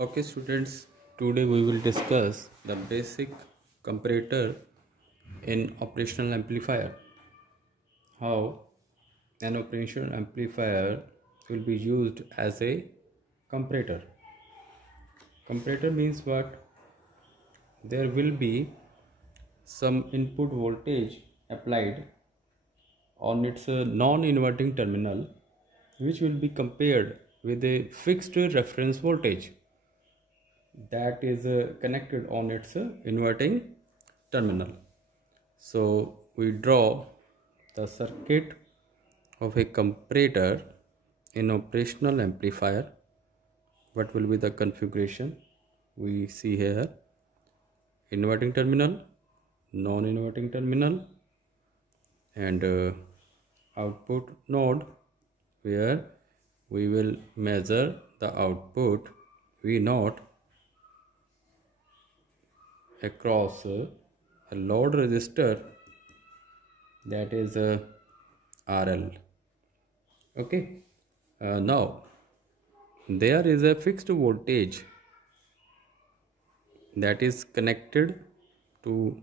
Okay students, today we will discuss the basic comparator in operational amplifier. How an operational amplifier will be used as a comparator. Comparator means what? There will be some input voltage applied on its non-inverting terminal, which will be compared with a fixed reference voltage that is connected on its inverting terminal. So we draw the circuit of a comparator in operational amplifier. What will be the configuration? We see here inverting terminal, non-inverting terminal, and output node, where we will measure the output V naught across a load resistor, that is RL. Okay, now there is a fixed voltage that is connected to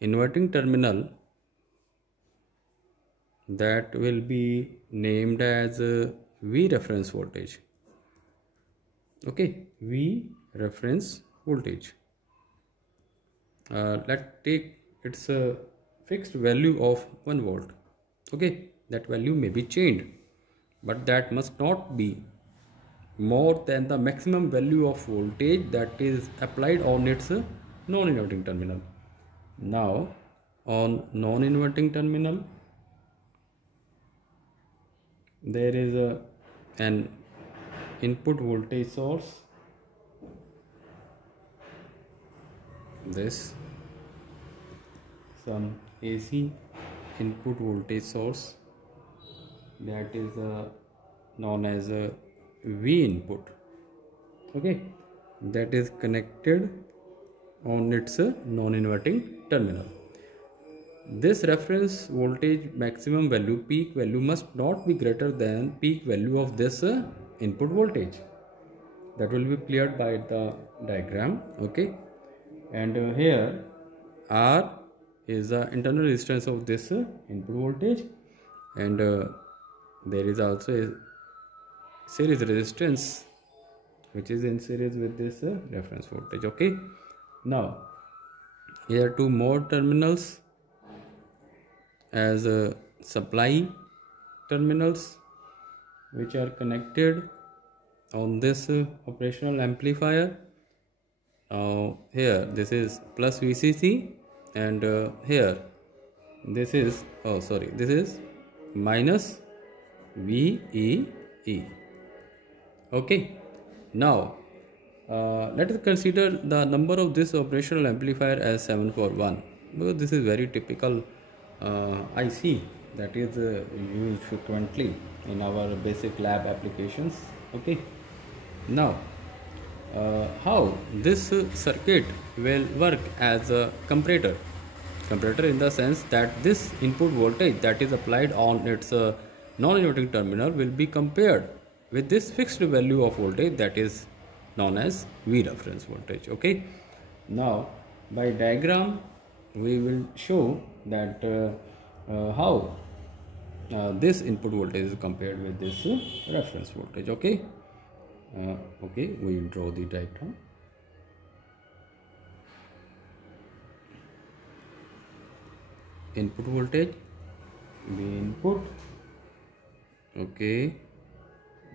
inverting terminal, that will be named as V reference voltage. Okay, V reference voltage. Let's take its fixed value of 1 volt. Okay, that value may be changed, but that must not be more than the maximum value of voltage that is applied on its non-inverting terminal. Now on non-inverting terminal there is an input voltage source, this some AC input voltage source, that is known as a V input. Okay, that is connected on its non-inverting terminal. This reference voltage maximum value, peak value, must not be greater than peak value of this input voltage. That will be cleared by the diagram. Okay, and here R is the internal resistance of this input voltage, and there is also a series resistance which is in series with this reference voltage. Okay, now here two more terminals as supply terminals, which are connected on this operational amplifier. Here this is plus VCC, and here this is this is minus VEE. Okay, now let us consider the number of this operational amplifier as 741, because this is very typical IC that is used frequently in our basic lab applications. Okay, now how this circuit will work as a comparator in the sense that this input voltage that is applied on its non-inverting terminal will be compared with this fixed value of voltage that is known as V reference voltage. Okay, now by diagram we will show that how this input voltage is compared with this reference voltage. Okay, okay, we will draw the diagram. Input voltage, V input. Okay,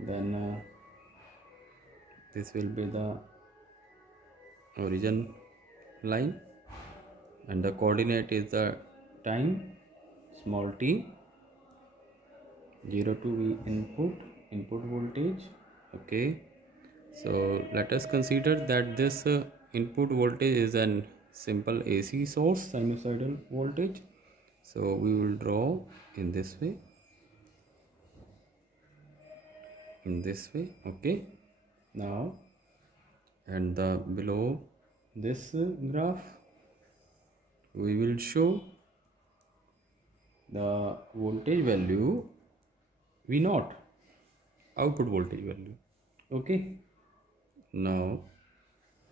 then this will be the origin line, and the coordinate is the time small t, 0 to V input voltage. Okay, so let us consider that this input voltage is an simple AC source, sinusoidal voltage. So we will draw in this way, okay. Now, and the below this graph we will show the voltage value V naught, output voltage value. Okay, Now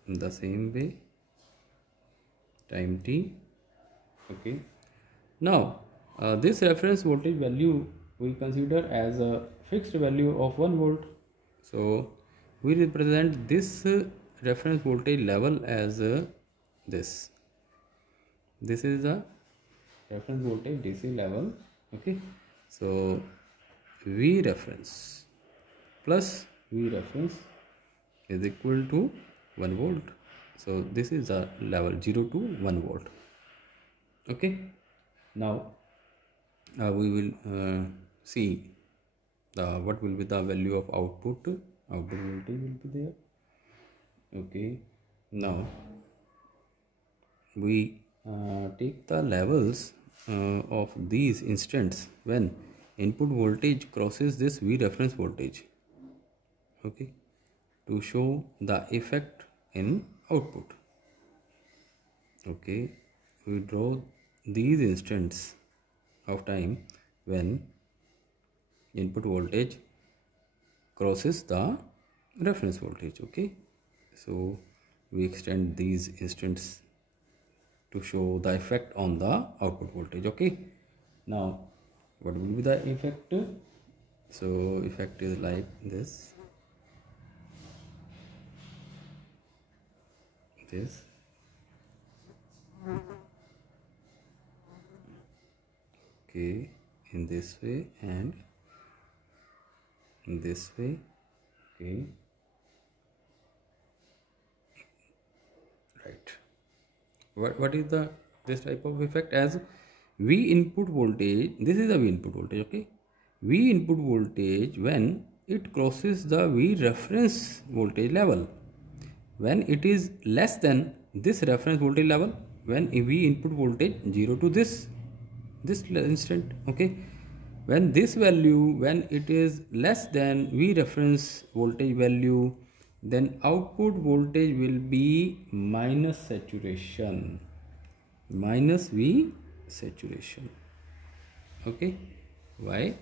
in the same way, time t. Okay, now this reference voltage value we consider as a fixed value of 1 volt. So we represent this reference voltage level as this is the reference voltage DC level. Okay, so V reference plus V reference is equal to 1 volt. So this is the level 0 to 1 volt. Okay, now we will see what will be the value of output voltage will be there. Okay, now we take the levels of these instants when input voltage crosses this V reference voltage. Okay, to show the effect in output. Okay, we draw these instants of time when input voltage crosses the reference voltage. Okay, so we extend these instants to show the effect on the output voltage. Okay, now what will be the effect? So effect is like this. Okay, in this way and in this way. Okay, right. What is the this type of effect? As V input voltage, this is the V input voltage. Okay, V input voltage when it crosses the V reference voltage level, when it is less than this reference voltage level, when V input voltage 0 to this instant. Okay, when this value, when it is less than V reference voltage value, then output voltage will be minus saturation, minus V saturation. Okay, why?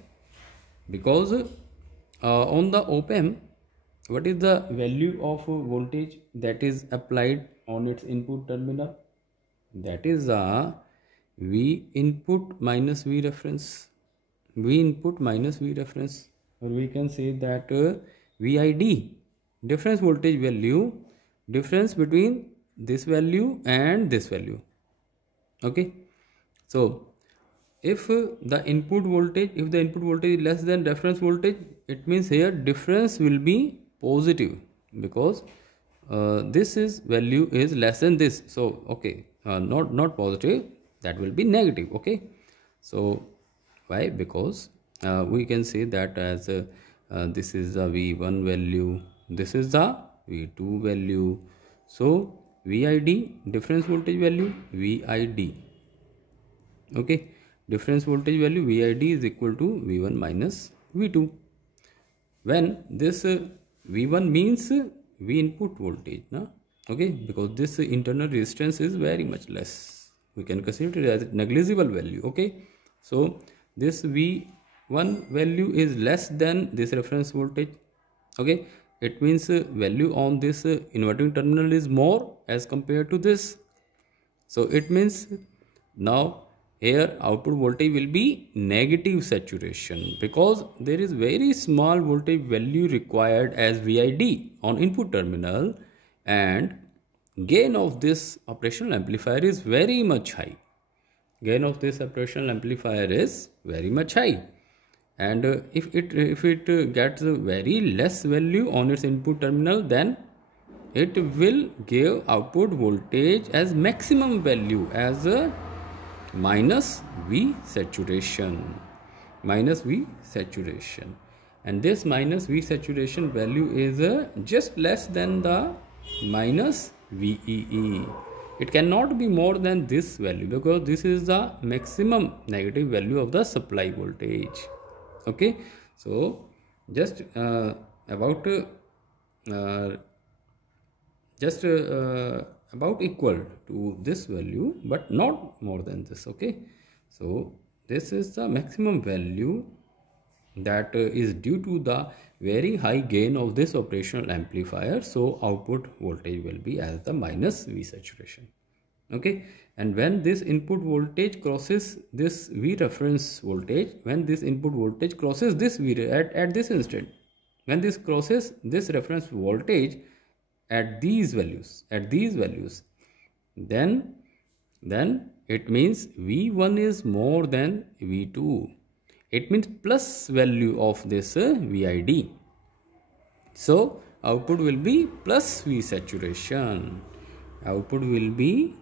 Because on the op-amp, what is the value of voltage that is applied on its input terminal? That is V input minus V reference. V input minus V reference, or we can say that VID, difference voltage value, difference between this value and this value. Okay, so if the input voltage is less than reference voltage, it means here difference will be positive, because this is value is less than this. So okay, not positive, that will be negative. Okay, so why? Because we can say that as this is the V1 value, this is the V2 value. So VID, difference voltage value, VID. Okay, difference voltage value VID is equal to V1 minus V2. When this V1 means V input voltage, na? Okay, because this internal resistance is very much less, we can consider it as a negligible value. Okay, so this V1 value is less than this reference voltage. Okay, it means value on this inverting terminal is more as compared to this. So it means now here output voltage will be negative saturation, because there is very small voltage value required as VID on input terminal, and gain of this operational amplifier is very much high. Gain of this operational amplifier is very much high, and if it gets a very less value on its input terminal, then it will give output voltage as maximum value as a minus V saturation, and this minus V saturation value is just less than the minus VEE. It cannot be more than this value, because this is the maximum negative value of the supply voltage. Okay, so just about equal to this value, but not more than this. Okay, so this is the maximum value that is due to the very high gain of this operational amplifier. So output voltage will be as the minus V saturation. Okay, and when this input voltage crosses this V reference voltage, when this input voltage crosses this V at this instant, when this crosses this reference voltage at these values, then it means V1 is more than V2. It means plus value of this VID. So output will be plus V saturation. Output will be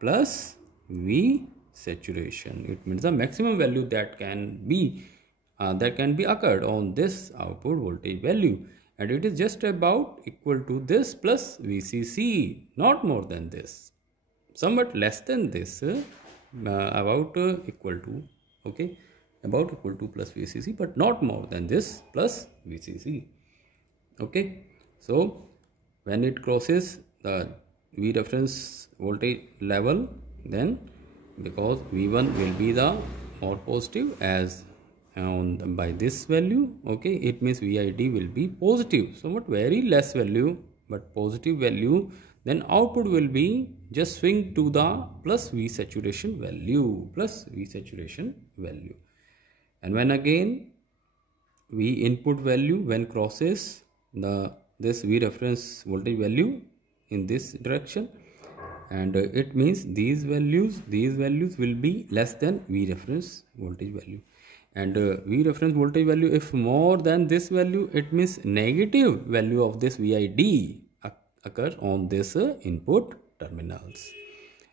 plus V saturation. It means the maximum value that can be occurred on this output voltage value, and it is just about equal to this plus VCC, not more than this, somewhat less than this, about equal to, okay, about equal to plus VCC, but not more than this plus VCC. Okay, so when it crosses the V reference voltage level, then because V1 will be the more positive as on by this value, okay, it means VID will be positive, somewhat very less value but positive value, then output will be just swing to the plus V saturation value, and when again V input value when crosses this V reference voltage value in this direction, and it means these values will be less than V reference voltage value, and V reference voltage value if more than this value, it means negative value of this VID occurs on this input terminals,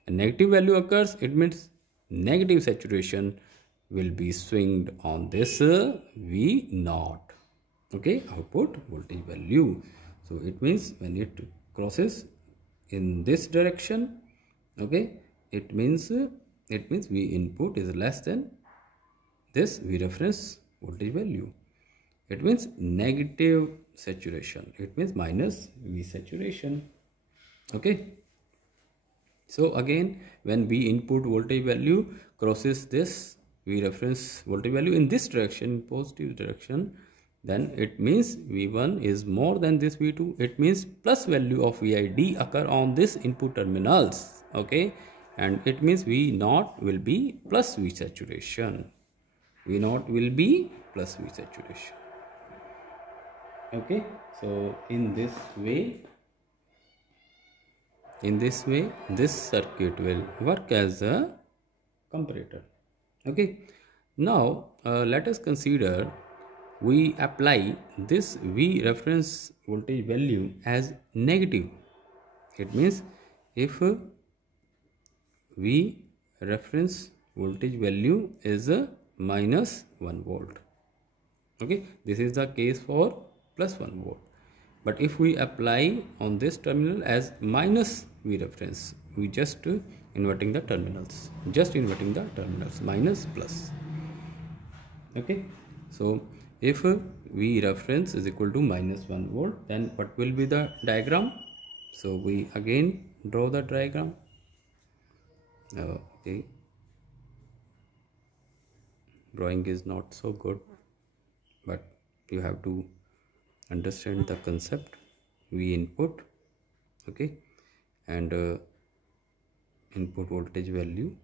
and negative value occurs, it means negative saturation will be swinged on this V naught, okay, output voltage value. So it means when it crosses in this direction, okay, it means V input is less than this V reference voltage value. It means negative saturation, it means minus V saturation. Okay, so again when V input voltage value crosses this V reference voltage value in this direction, positive direction, then it means V1 is more than this V2. It means plus value of VID occur on this input terminals, okay, and it means V0 will be plus V saturation. V0 will be plus V saturation. Okay, so in this way this circuit will work as a comparator. Okay, now let us consider we apply this V reference voltage value as negative. It means if V reference voltage value is minus 1 volt, okay, this is the case for plus 1 volt, but if we apply on this terminal as minus V reference, we just inverting the terminals, minus plus. Okay, so if V reference is equal to minus 1 volt, then what will be the diagram? So we again draw the diagram. Okay, drawing is not so good, but you have to understand the concept. V input, okay, and input voltage value,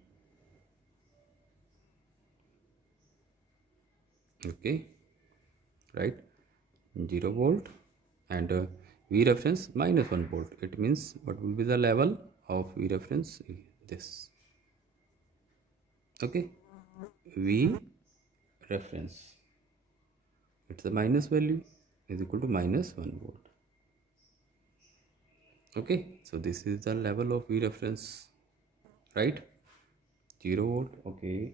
okay, right, 0 volt, and V reference minus 1 volt. It means what will be the level of V reference? This, okay, V reference, it's the minus value, is equal to minus 1 volt. Okay, so this is the level of V reference, right, 0 volt. Okay,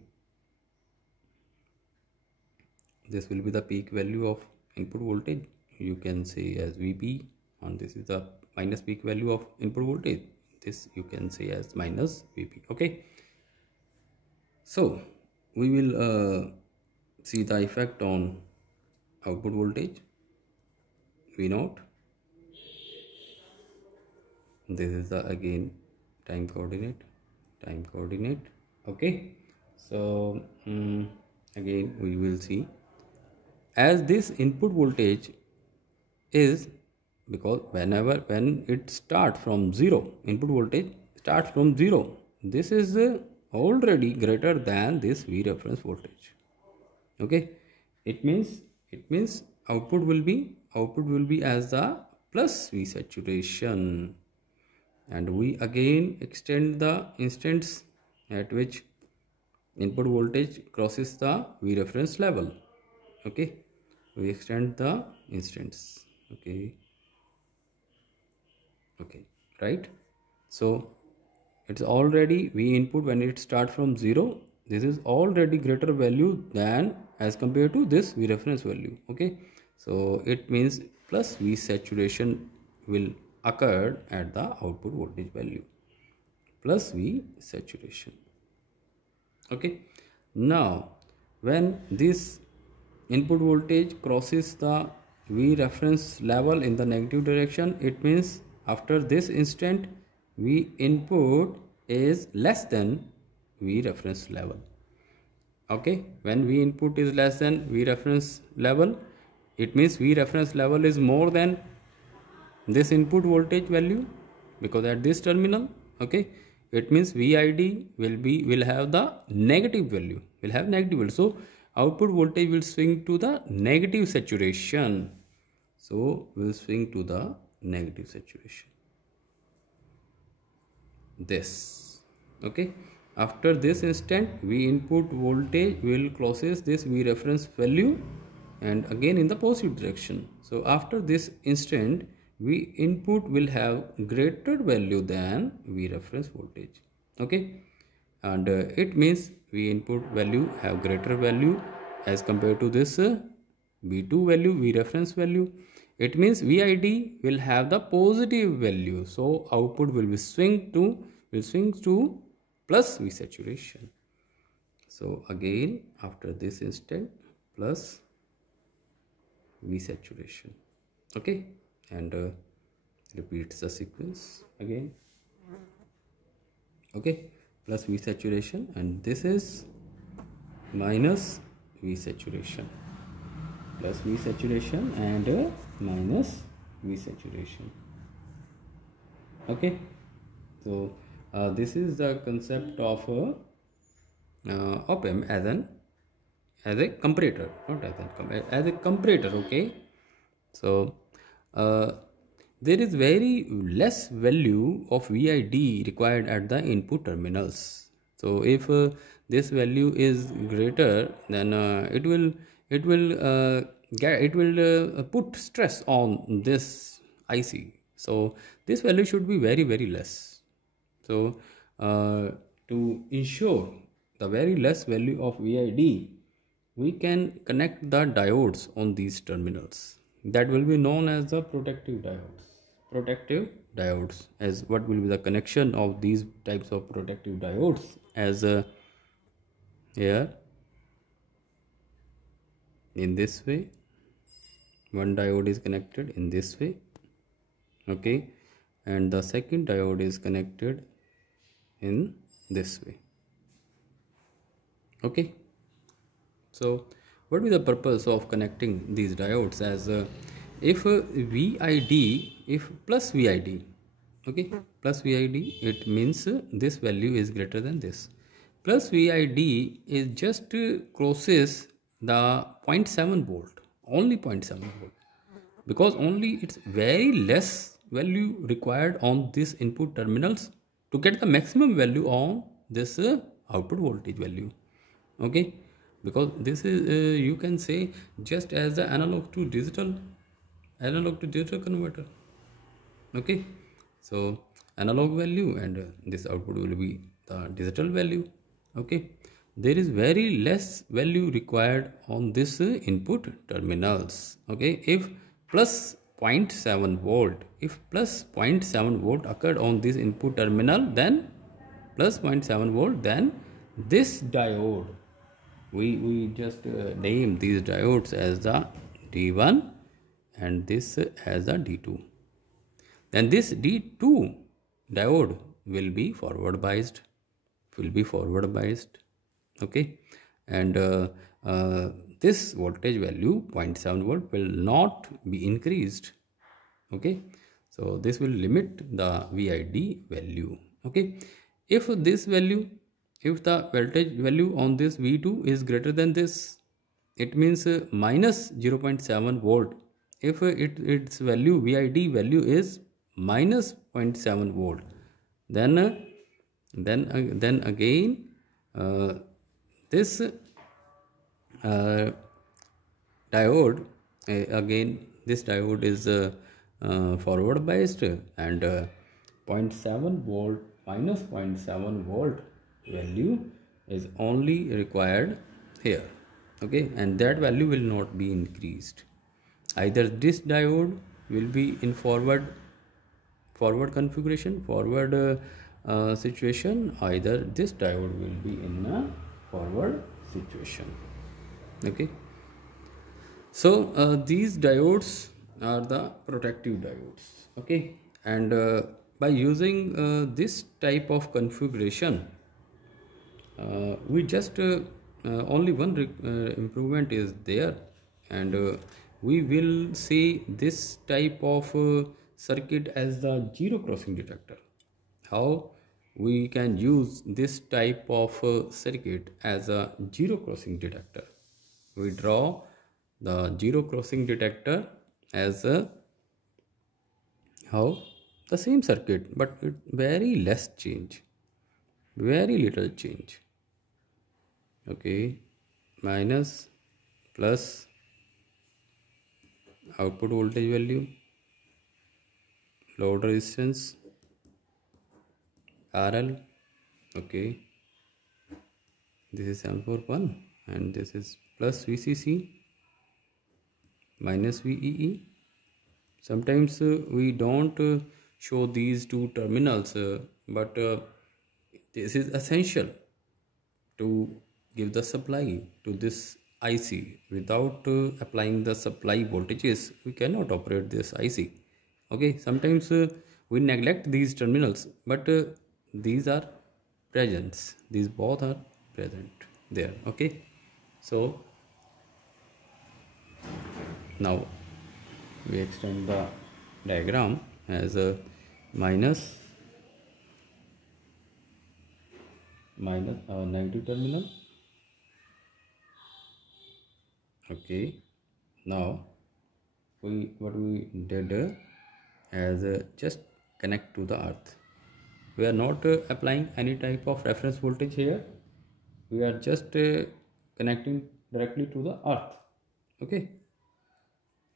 this will be the peak value of input voltage, you can say as VP, and this is the minus peak value of input voltage, this you can say as minus VP. Okay, so we will see the effect on output voltage V0. This is the again time coordinate. Okay, so again we will see as this input voltage is, because when it starts from 0, input voltage starts from 0, this is already greater than this V reference voltage. Okay, it means output will be as the plus V saturation, and we again extend the instants at which input voltage crosses the V reference level. Okay, we extend the instants. Okay, right. So it's already V input when it starts from 0. This is already greater value than as compared to this V reference value. Okay, so it means plus V saturation will occur at the output voltage value, plus V saturation. Okay, now when this input voltage crosses the V reference level in the negative direction, it means after this instant V input is less than V reference level. Okay, when V input is less than V reference level, it means V reference level is more than this input voltage value, because at this terminal, okay, it means VID will have the negative value, so output voltage will swing to the negative saturation. So will swing to the negative saturation, this. Okay, after this instant V input voltage will crosses this V reference value and again in the positive direction. So after this instant V input will have greater value than V reference voltage. Okay, and it means V input value have greater value as compared to this V2 value, V reference value. It means VID will have the positive value, so output will swing to plus V saturation. So again after this instant plus V saturation. Okay, and repeats the sequence again. Okay, plus V saturation, and this is minus V saturation, plus V saturation and minus V saturation. Okay, so this is the concept of op-amp as a comparator, not as a comparator. Okay, so there is very less value of VID required at the input terminals. So if this value is greater, then it will put stress on this IC. So this value should be very less. So to ensure the very less value of VID, we can connect the diodes on these terminals. That will be known as the protective diodes. As what will be the connection of these types of protective diodes, as here in this way, one diode is connected in this way. Okay, and the second diode is connected in this way. Okay, so what is the purpose of connecting these diodes? As if VID, if plus VID, okay, plus VID, it means this value is greater than this. Plus VID is just crosses the 0.7 volt, only 0.7 volt, because only it's very less value required on this input terminals to get the maximum value on this output voltage value. Okay, because this is you can say just as the analog to digital converter. Okay, so analog value and this output will be the digital value. Okay, there is very less value required on this input terminals. Okay, if plus 0.7 volt, if plus 0.7 volt occurred on this input terminal, then plus 0.7 volt, then this diode, we just name these diodes as the D1 and this as the D2. Then this D2 diode will be forward biased, Okay, and this voltage value 0.7 volt will not be increased. Okay, so this will limit the VID value. Okay, if this value, if the voltage value on this V2 is greater than this, it means minus 0.7 volt. If its value VID value is minus 0.7 volt, then then again this diode, again this diode is forward biased, and 0.7 volt minus 0.7 volt value is only required here. Okay, and that value will not be increased. Either this diode will be in forward configuration, forward situation, either this diode will be in a forward situation. Okay, so these diodes are the protective diodes. Okay, and by using this type of configuration, we just only one improvement is there, and we will see this type of circuit as the zero crossing detector. How we can use this type of circuit as a zero crossing detector? We draw the zero crossing detector as a how the same circuit, but it very less change, very little change. Okay, minus, plus, output voltage value, load resistance RL. Okay, this is 741, and this is plus VCC minus VEE. Sometimes we don't show these two terminals, but this is essential to give the supply to this IC. Without applying the supply voltages, we cannot operate this IC. Okay, sometimes we neglect these terminals, but these are present, these both are present there. Okay, so now we extend the diagram as a minus negative terminal. Okay, now what we did as just connect to the earth. We are not applying any type of reference voltage here. We are just connecting directly to the earth. Okay,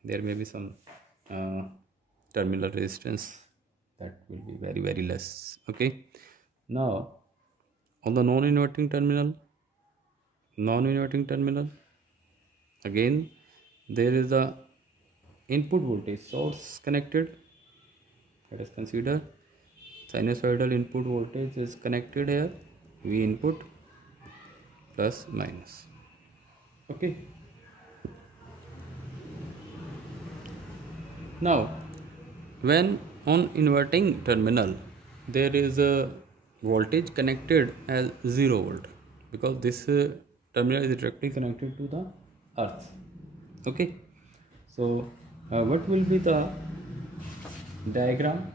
there may be some terminal resistance that will be very less. Okay, now on the non-inverting terminal, again there is a input voltage source connected. Let us consider sinusoidal input voltage is connected here, V input plus minus. Okay, now when on inverting terminal there is a voltage connected as 0 volt, because this terminal is directly connected to the earth. Okay, so what will be the diagram?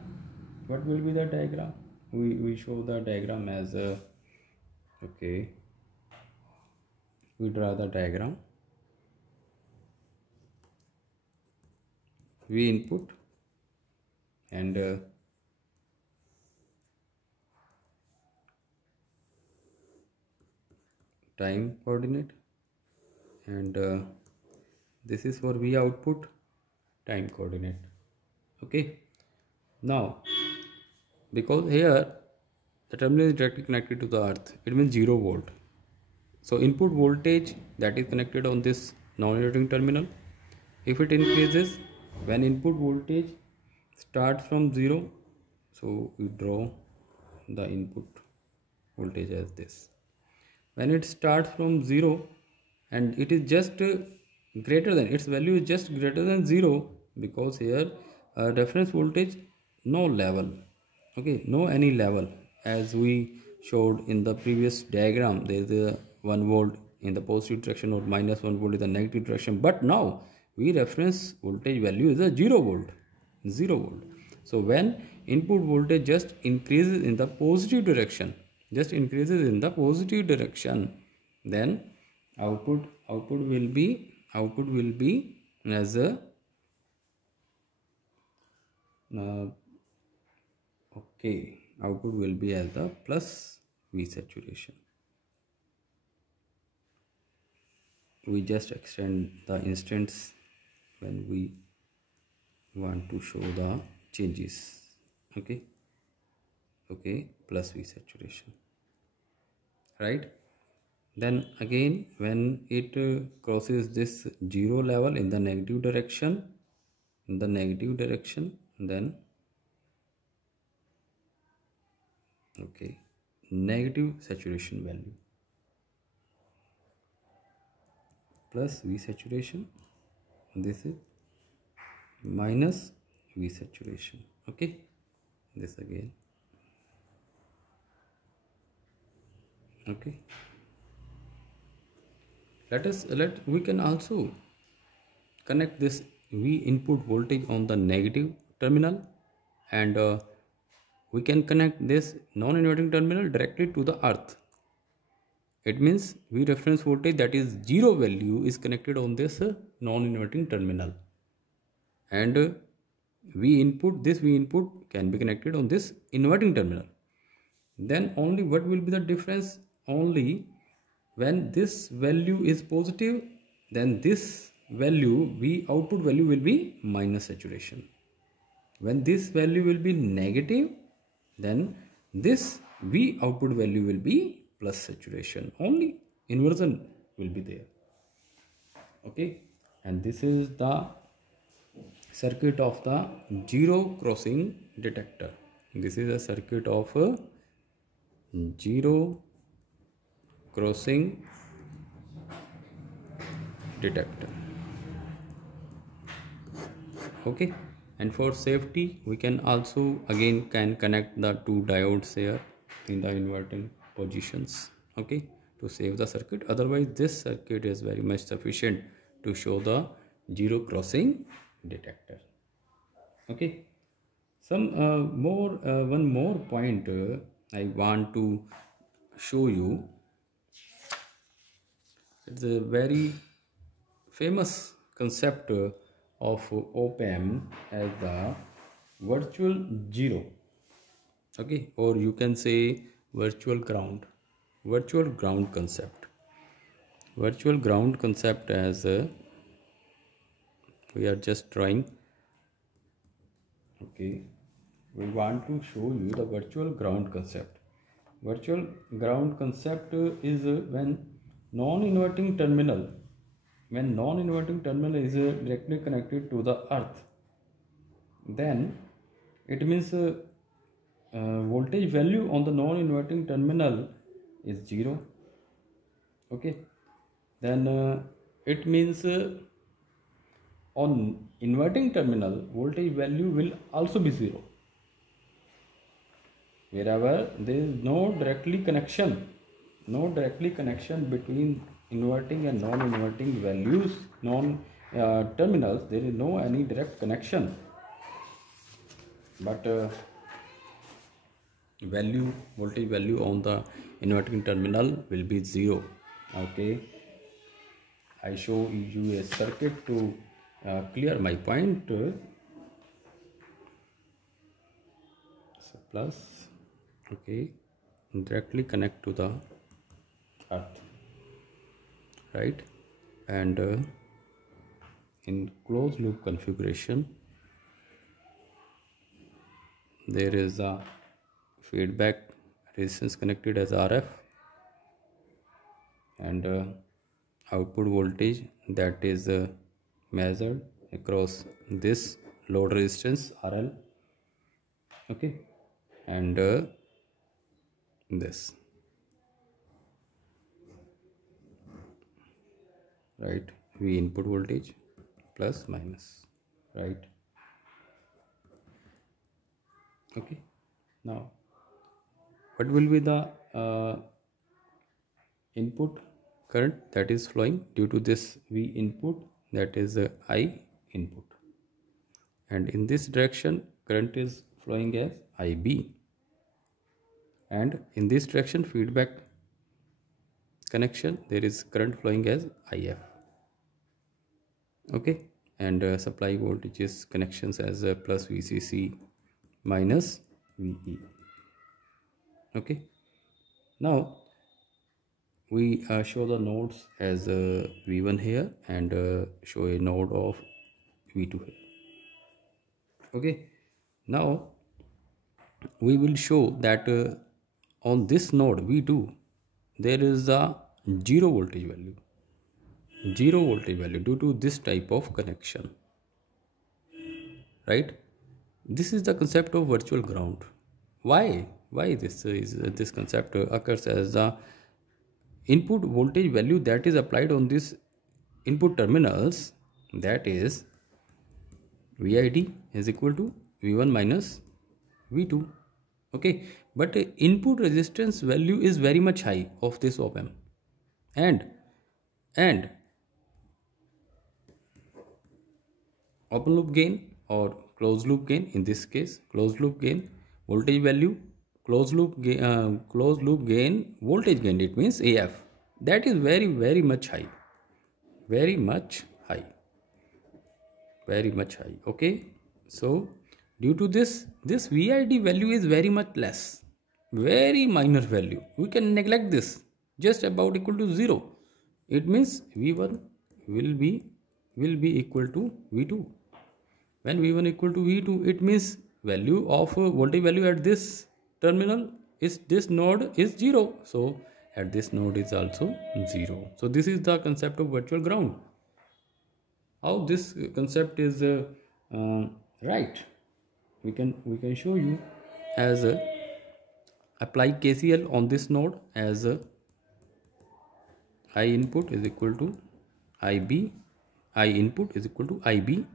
We show the diagram as okay, we draw the diagram. V input and time coordinate, and this is for V output, time coordinate. Okay, now because here the terminal is directly connected to the earth, it means 0 volt. So input voltage that is connected on this non-inverting terminal, if it increases, when input voltage starts from 0, so we draw the input voltage as this. When it starts from 0 and it is just greater than, its value is just greater than 0, because here reference voltage no level. Okay, no any level, as we showed in the previous diagram. There is a 1 volt in the positive direction or minus 1 volt in the negative direction. But now we reference voltage value is a 0 volt. 0 volt. So when input voltage just increases in the positive direction, then output will be as a output will be as the plus V saturation. We just extend the instants when we want to show the changes. Okay, plus V saturation, right? Then again, when it crosses this 0 level in the negative direction, then negative saturation value plus V saturation, this is minus V saturation. Okay, this again. Okay, we can also connect this V input voltage on the negative terminal, and we can connect this non-inverting terminal directly to the earth. It means V reference voltage, that is 0 value, is connected on this non-inverting terminal, and V input can be connected on this inverting terminal. Then only what will be the difference? Only when this value is positive, then this value V output value will be minus saturation. When this value will be negative, then this V output value will be plus saturation. Only inversion will be there. Okay, and this is the circuit of the zero crossing detector. This is a circuit of a zero crossing detector. Okay, and for safety we can also again connect the two diodes here in the inverting positions, okay, to save the circuit. Otherwise this circuit is very much sufficient to show the zero crossing detector. Okay, one more point I want to show you. It's a very famous concept of op-amp as the virtual zero, okay, or you can say virtual ground concept. Virtual ground concept as we are just drawing. Okay, we want to show you the virtual ground concept. Virtual ground concept is when non-inverting terminal is directly connected to the earth, then it means voltage value on the non-inverting terminal is 0. Okay, then it means on inverting terminal voltage value will also be 0. Wherever there is no directly connection between inverting and non-inverting values, terminals, there is no any direct connection, but voltage value on the inverting terminal will be 0. Okay, I show you a circuit to clear my point. So plus, okay, directly connect to the earth, right? And in closed loop configuration there is a feedback resistance connected as RF, and output voltage that is measured across this load resistance RL, okay, and this, right, V input voltage plus minus, right? Okay, now what will be the input current that is flowing due to this V input, that is I input, and in this direction current is flowing as IB, and in this direction feedback connection there is current flowing as IF. Okay, and supply voltages connections as plus VCC minus VE. Okay, now we show the nodes as V1 here and show a node of V2 here. Okay, now we will show that on this node V2 there is a zero voltage value due to this type of connection, right? This is the concept of virtual ground. Why this concept occurs as the input voltage value that is applied on this input terminals, that is VID is equal to V1 minus V2. Okay, but input resistance value is very much high of this op amp, and open loop gain or closed loop gain, in this case closed loop gain voltage value, closed loop gain voltage gain, it means AF, that is very much high, very much high. Okay, so due to this VID value is very much less, very minor value, we can neglect this, just about equal to 0. It means V1 will be equal to V2. When V1 equal to V2, it means value of voltage value at this terminal is, this node is 0, so at this node is also 0. So this is the concept of virtual ground. How this concept is right, we can show you as apply KCL on this node as I input is equal to IB, I input is equal to IB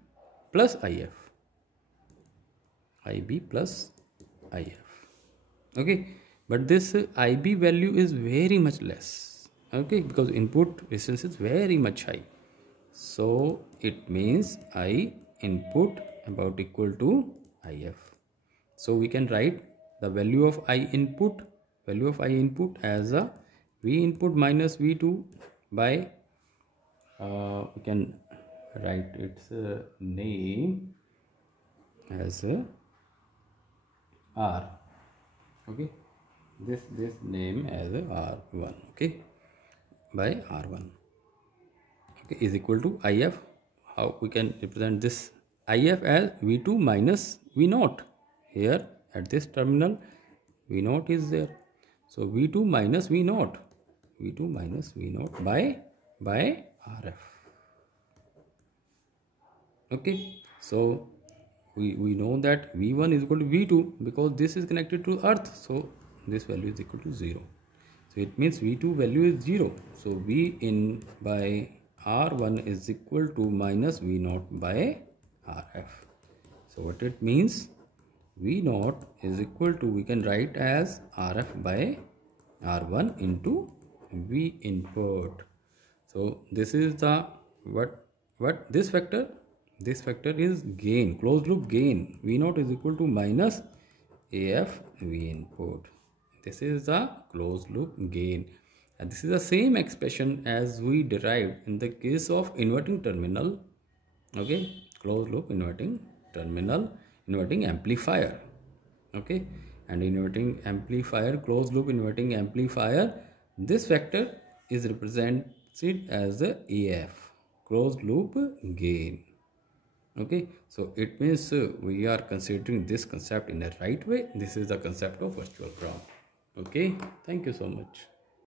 plus IF, IB plus IF. Okay, but this IB value is very much less, okay, because input resistance is very much high, so it means I input about equal to IF. So we can write the value of I input as a V input minus V2 by we can write its name as R. Okay, this name as R1. Okay, by R1. Okay, is equal to IF. How we can represent this IF as V2 minus V0. Here at this terminal V0 is there, so V2 minus V0, by RF. Okay, so we know that V1 is equal to V2 because this is connected to earth, so this value is equal to 0. So it means V2 value is 0. So V in by R1 is equal to minus V0 by RF. So what it means, V0 is equal to, we can write as RF by R1 into V input. So this is the what this factor is gain, closed loop gain. V0 is equal to minus AF V input. This is the closed loop gain, and this is the same expression as we derived in the case of inverting terminal. Okay, closed loop inverting terminal, inverting amplifier. Okay, and inverting amplifier, closed loop inverting amplifier, this factor is represented as the AF, closed loop gain. Okay, so it means we are considering this concept in a right way. This is the concept of virtual ground. Okay, thank you so much.